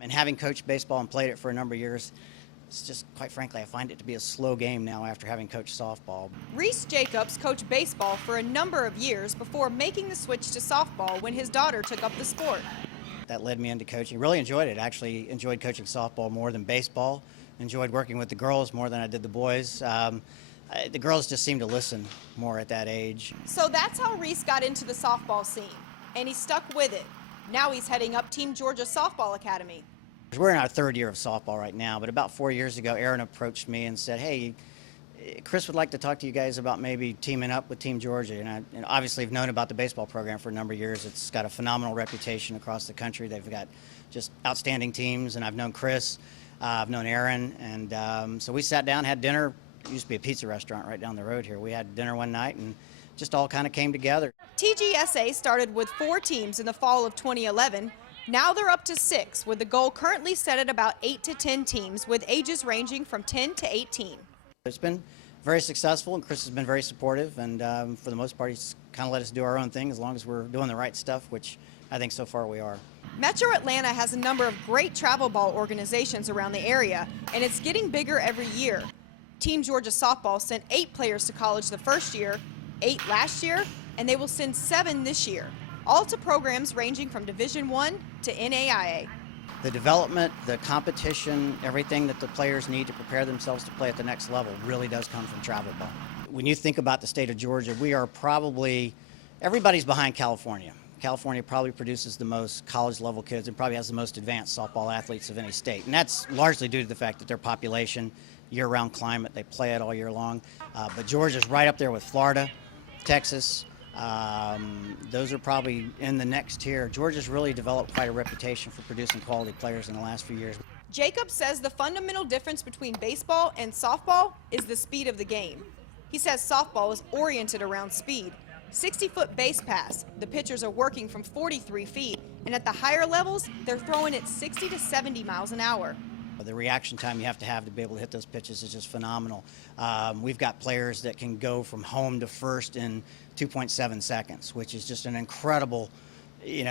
And having coached baseball and played it for a number of years, it's just, quite frankly, I find it to be a slow game now after having coached softball. Reese Jacobs coached baseball for a number of years before making the switch to softball when his daughter took up the sport. That led me into coaching. Really enjoyed it. Actually enjoyed coaching softball more than baseball. Enjoyed working with the girls more than I did the boys. The girls just seemed to listen more at that age. So that's how Reese got into the softball scene, and he stuck with it. Now he's heading up Team Georgia Softball Academy. We're in our third year of softball right now, but about 4 years ago, Aaron approached me and said, hey, Chris would like to talk to you guys about maybe teaming up with Team Georgia. And obviously I've known about the baseball program for a number of years. It's got a phenomenal reputation across the country. They've got just outstanding teams, and I've known Chris, I've known Aaron, and so we sat down, had dinner. It used to be a pizza restaurant right down the road here. We had dinner one night and just all kind of came together. TGSA started with 4 teams in the fall of 2011. Now they're up to 6, with the goal currently set at about 8 to 10 teams, with ages ranging from 10 to 18. It's been very successful, and Chris has been very supportive, and for the most part, he's kind of let us do our own thing as long as we're doing the right stuff, which I think so far we are. Metro Atlanta has a number of great travel ball organizations around the area, and it's getting bigger every year. Team Georgia Softball sent 8 players to college the first year, 8 last year, and they will send 7 this year, all to programs ranging from Division I to NAIA. The development, the competition, everything that the players need to prepare themselves to play at the next level really does come from travel ball. When you think about the state of Georgia, we are probably, everybody's behind California. California probably produces the most college-level kids and probably has the most advanced softball athletes of any state. And that's largely due to the fact that their population, year-round climate, they play it all year long. But Georgia's right up there with Florida, Texas. Those are probably in the next tier. Georgia's really developed quite a reputation for producing quality players in the last few years. Jacob says the fundamental difference between baseball and softball is the speed of the game. He says softball is oriented around speed. 60-foot base pass, the pitchers are working from 43 feet, and at the higher levels, they're throwing at 60 to 70 miles an hour. The reaction time you have to be able to hit those pitches is just phenomenal. We've got players that can go from home to first in 2.7 seconds, which is just an incredible,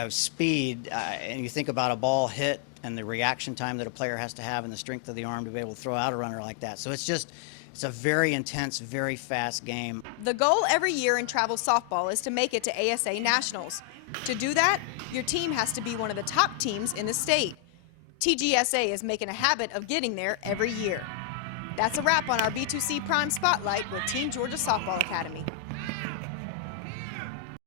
speed. And you think about a ball hit and the reaction time that a player has to have and the strength of the arm to be able to throw out a runner like that. So it's a very intense, very fast game. The goal every year in travel softball is to make it to ASA Nationals. To do that, your team has to be one of the top teams in the state. TGSA is making a habit of getting there every year. That's a wrap on our B2C Prime Spotlight with Team Georgia Softball Academy.